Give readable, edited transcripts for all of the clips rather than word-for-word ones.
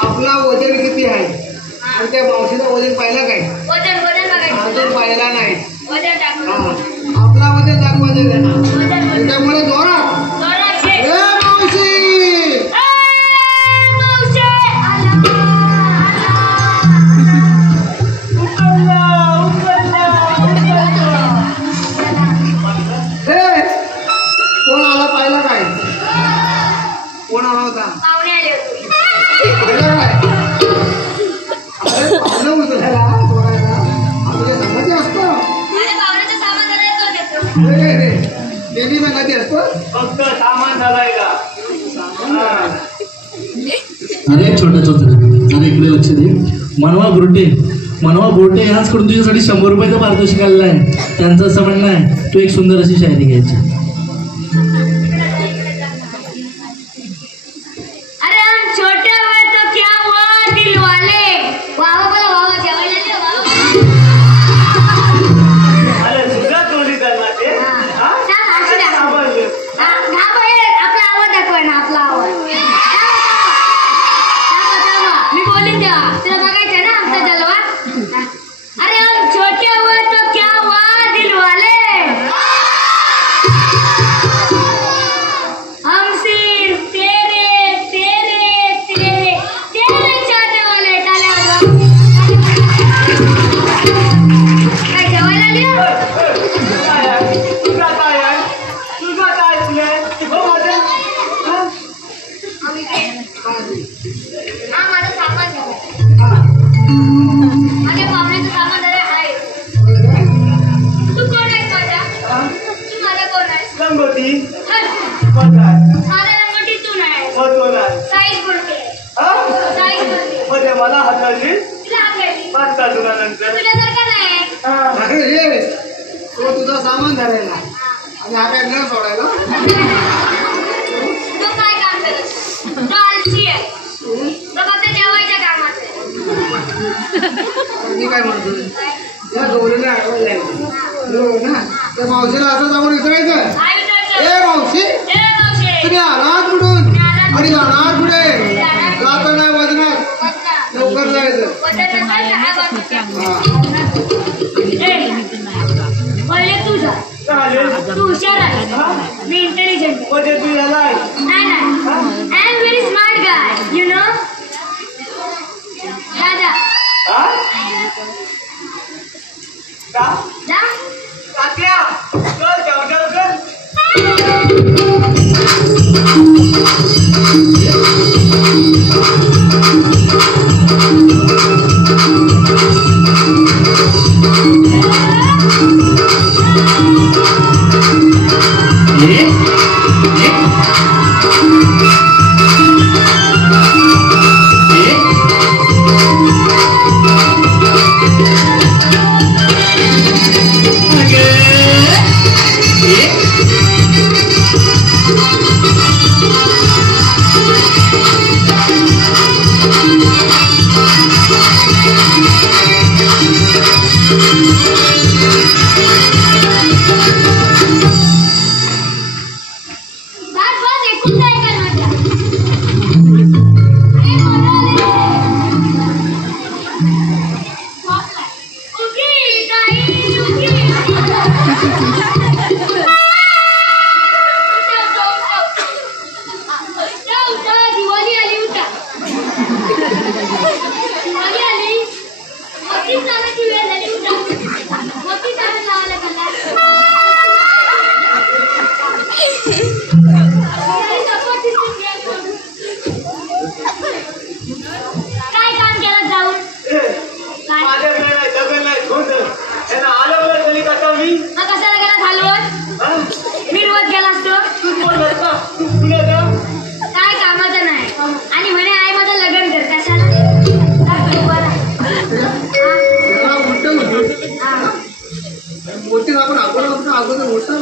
आपला वजन किती आहे आणि त्या मावशीचं वजन पाहिलं काय? वजन पाहिला नाही. आपला वजन दाखवायचं त्यांना. त्याच्यामुळे जोरात कोण आला पाहिला काय? कोण आला होता? अरे छोटा अरे इकडे लक्ष दे. मनवा बोर्टे ह्याचकडून तुझ्यासाठी 100 रुपयाचं पारितोषिक आलेलं आहे. त्यांचं असं म्हणणं आहे तू एक सुंदर अशी शायरी घ्यायची. तो तुझा सामान धरायला आणि आपल्या घर सोडायला. मी काय म्हणतो या गौरीला आठवायला ना त्या मावशीला असं जाऊन विचारायचं, ए मावशी तुम्ही आलात कुठून आणि जाणार कुठे? जाता नाही वजनात लवकर जायचं. तू हुशार आहेस, मी इंटेलिजंट आहे. नाही I am very smart guy, you know. दादा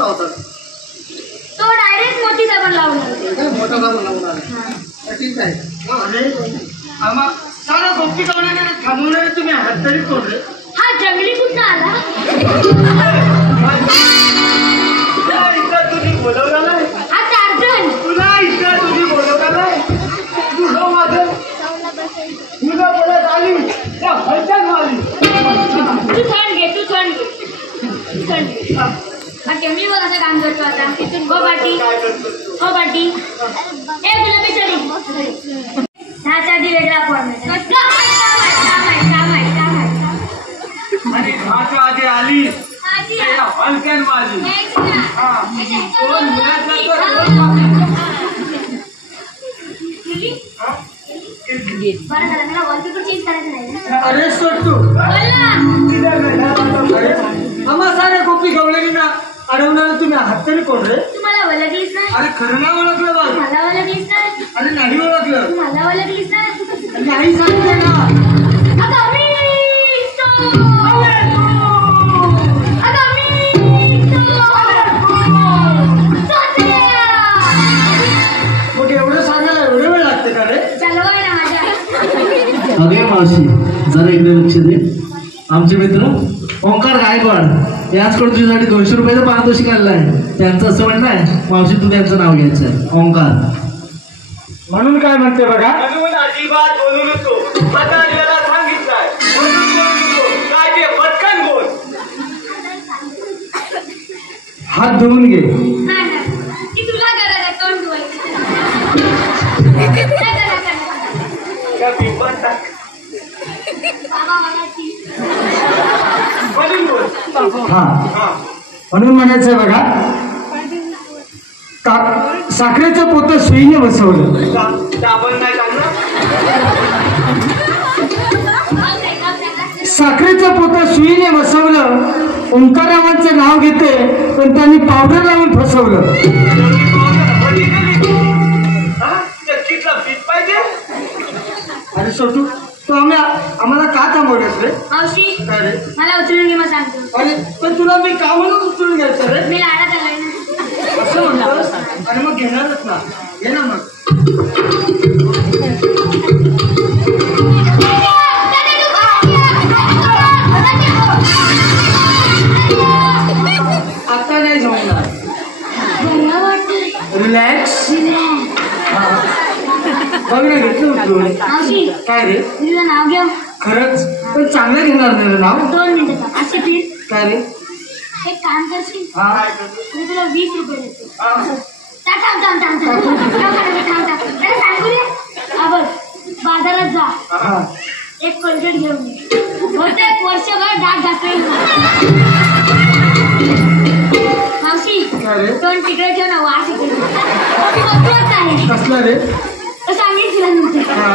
लावतात? तो डायरेक्ट मोठी साबण लावून आला. काय मोठा साबण लावून आला? ठीक आहे. आम्हा सारा गोष्टी कवळ्याने थांबवणारे तुम्ही आहात तरी कोण रे? हा जंगली कुठं आला? तुला इथं तुझी बोलवला नाही? हा टार्झन. तुला इथं तुझी बोलवला नाही? तुझं माझं तुझं बोलत आली त्या हलक्यात आली. तू थंड घे, तू थंड घे, तू थंड घे. ओके, मी बघ असं काम करतो आता. गो पाटी, गो पाटी. ए गुलाबी चली. ह्याच्या आधी वेगळा फॉर्मॅट आहे. आणि घाच्या आधी आली हलक्यात माझी. कोण बरं झालं, मला वॉलपेपर चेंज करायचं नाही. अरे सोड तू. आम्हा साऱ्या गोपी गवळणी ना अडवणारे तुम्ही आहात तरी कोण रे? तुम्हाला ओळखलीच नाही. अरे खरं नाही ओळखलं बघ. मला ओळखलीच नाही. अरे नाही ओळखलं. मला ओळखलीच नाही. नाही सांगते ना. अगं मी तो. अगं मी तो. मग एवढं सांगायला एवढं वेळ लागते का रे? चालवाय ना माझ्या. अगे मावशी जरा इकडे लक्ष दे. आमचे मित्र ओंकार गायकवाड याचकडून तुझ्यासाठी 200 रुपयाचं पारितोषिक आणलंय. त्यांचं असं म्हणणं आहे मावशी तू त्यांचं नाव घ्यायचं ओंकार. म्हणून काय म्हणते बघा? म्हणून अजिबात बोलू नको. आता याला सांगितलंय म्हणून बोलू नको. काय ते पटकन बोल. हात धुवून घे. नाही नाही, ती तुला गरज आहे तोंड धुवायची. त्या बिंबात टाक. बाबा मला ती. म्हणून बोल. हा हा म्हणून म्हणायचं बघा साखरेचं पोतं सुईने बसवलं. साबण नाही टाकलं. साखरेचं पोतं सुईने बसवलं. ओंकारावांचं नाव घेते पण त्यांनी पावडर लावून फसवलं. अरे सोटू तू आम्हाला का थांबवलंस रे? मावशी काय रे? मला उचलून घे मग सांगतो. अरे पण तुला मी का म्हणून उचलून घ्यायचं रे? मी लाडात आलोय ना. असं म्हणतोस? आणि मग घेणारच ना. घे ना मग. आता नाही जमणार. मला वाटतं रिलॅक्स. बघ ना घेतलं उचलून. मावशी काय रे? तुझं नाव घ्या. खरंच पण चांगलं घेणार नाही रे नाव. 2 मिनिटं असे प्लीज. काय रे? एक काम करशील, हा मी तुला 20 रुपये देतो. हा. बघ बाजारात जा, हा. एक कोलगेट घेऊन ये. होते एक वर्षभर दात घासले. मावशी काय रे? दोन तिकडे ठेव ना, वास येतो. आहे कसला रे? सांगेल तुला नंतर. हा.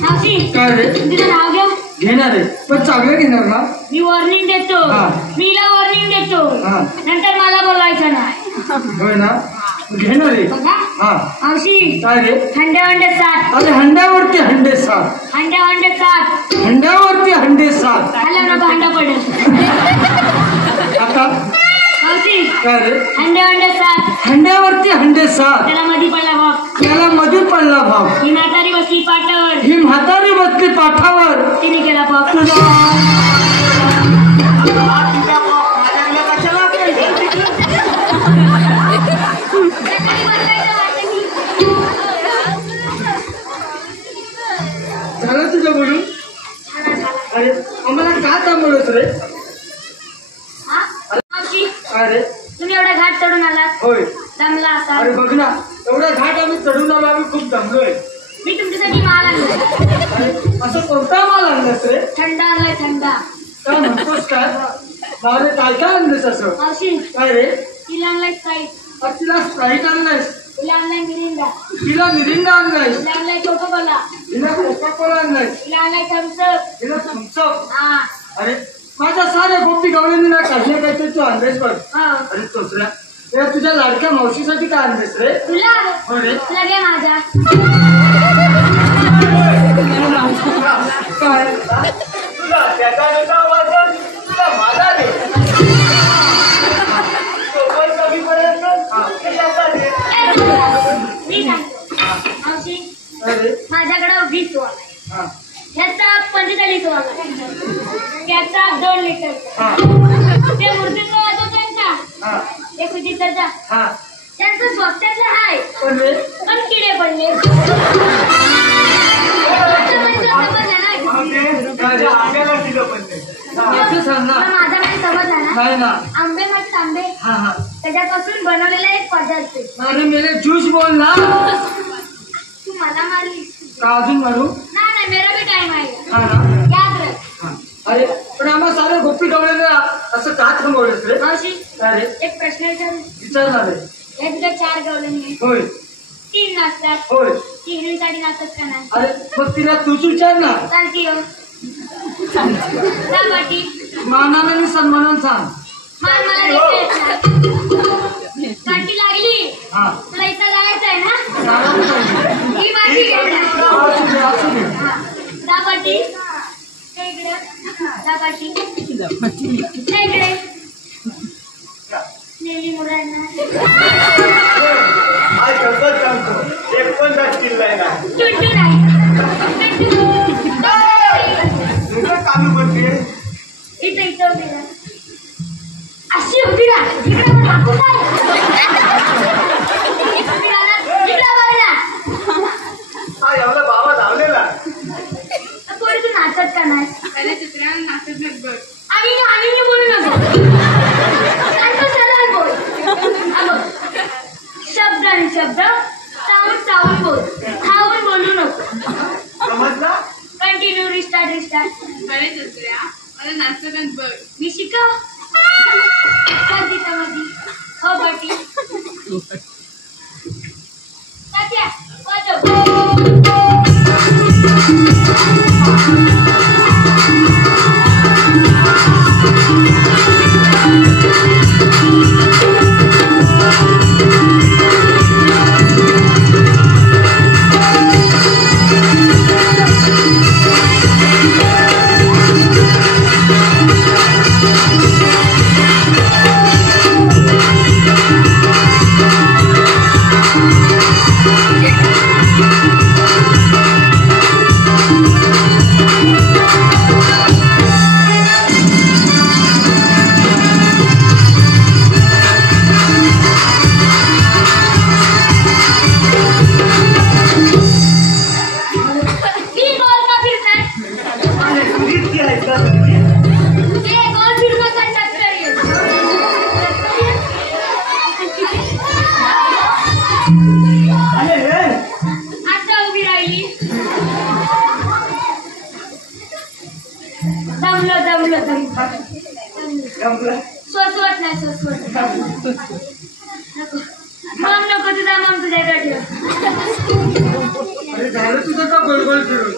मावशी काय रे? तुझं नाव घ्या. घेणार आहे पण चांगलं घेणार ना. मी वॉर्निंग देतो. हा. मीला वॉर्निंग देतो. हा. नंतर मला बोलायचं नाही. होय ना. घेणार आहे. बघा हा. मावशी काय रे? हंडे हंडे 7. अरे हंड्यावरती हंडे 7. हंडे हंडे 7. हंड्यावरती हंडे 7. खाल्लं ना भांडा पडेल. आता मावशी काय रे? हंडे हंडे 7. हंड्यावरती हंडे 7. त्याला मधी पडला भाग. त्याला मध्ये पडला भाव. ही म्हातारी बसली पाटावर. ही म्हातारी बसली पाठावर. तिने केला भाग. झालं तुझं बोलून? अरे आम्हाला का थांबवलंच रे? मावशी काय रे? तुम्ही एवढा घाट चढून आलात, होय. दमला असाल. अरे बघ ना एवढा घाट आम्ही चढून आलो. आम्ही खूप दमलोय. मी तुमच्यासाठी माल आणलाय. अरे असं कोणता माल आणलास रे? थंड आणलाय, थंडा. काय म्हणतोस काय? अरे काय काय आणलंस असं? मावशी काय रे? तिला आणलाय स्प्राईट. आज तिला स्प्राईट आणलायस. तिला आणलाय मिरिंडा. तिला मिरिंडा आणलायस. तिला आणलाय कोकोकोला. तिला कोका कोला आणलायस. तिला आणलाय थम्सअप. तिला थम्सअप. हा अरे माझ्या साऱ्या गोपी गवळणी ना काही काही तू आणलेस बघ. हा. अरे दुसऱ्या या तुझ्या लाडक्या मावशीसाठी काय आणलेस रे? तुला हो रे. तुला घे माझ्या. काय तुला त्याचा देता वाजत तुला माझा दे. सोबत कमी पण ह्याचा 45 वाला, त्याचा 2 लिटर, ते मूर्तीचा वाजव त्यांचा 1 लिटरचा, त्यांचं स्वतःचं आहे पण किडे पडले. माझा नाही समजला ना. आंबे मग आंबे त्याच्यापासून बनवलेला एक पदार्थ. अरे मेरे ज्यूस बोल ना. तू मला मारली अजून मारू. नाही मेरा भी टाइम आहे याद रख. अरे पण आम्हा सारे गोपी गवळ्याला असं का थांबवलंस रे? मावशी अरे एक प्रश्न विचारणार आहे. हे तुला 4 गवळणी होय 3 नाचतात. होय. ती हिरवीसाठी नाचतात का नाही? अरे मग तिला तूच विचार ना. चालती हो जा पाटी. मानाने आणि सन्मानाने सांग. मार मला देते काठी लागली. तुला इथं जायचं आहे ना. ही माझी जा पाटी. इकडे जा पाटी. इकडे नेली मुलांना टुटू नाही. इथं इथं उभी राहा. अशी उभी राहा. इकडे पण दाखवून कोणी तू नाचत का नाही? आणि बोलू नको. शब्द आणि शब्द चावून बोल. खाऊन बोलू नको. Continue restart. मला नाचतानाच बघ. मी शिकव कधी हो बटी. तात्या वाजव. अरे झालं तुझं का गोलगोल फिरून.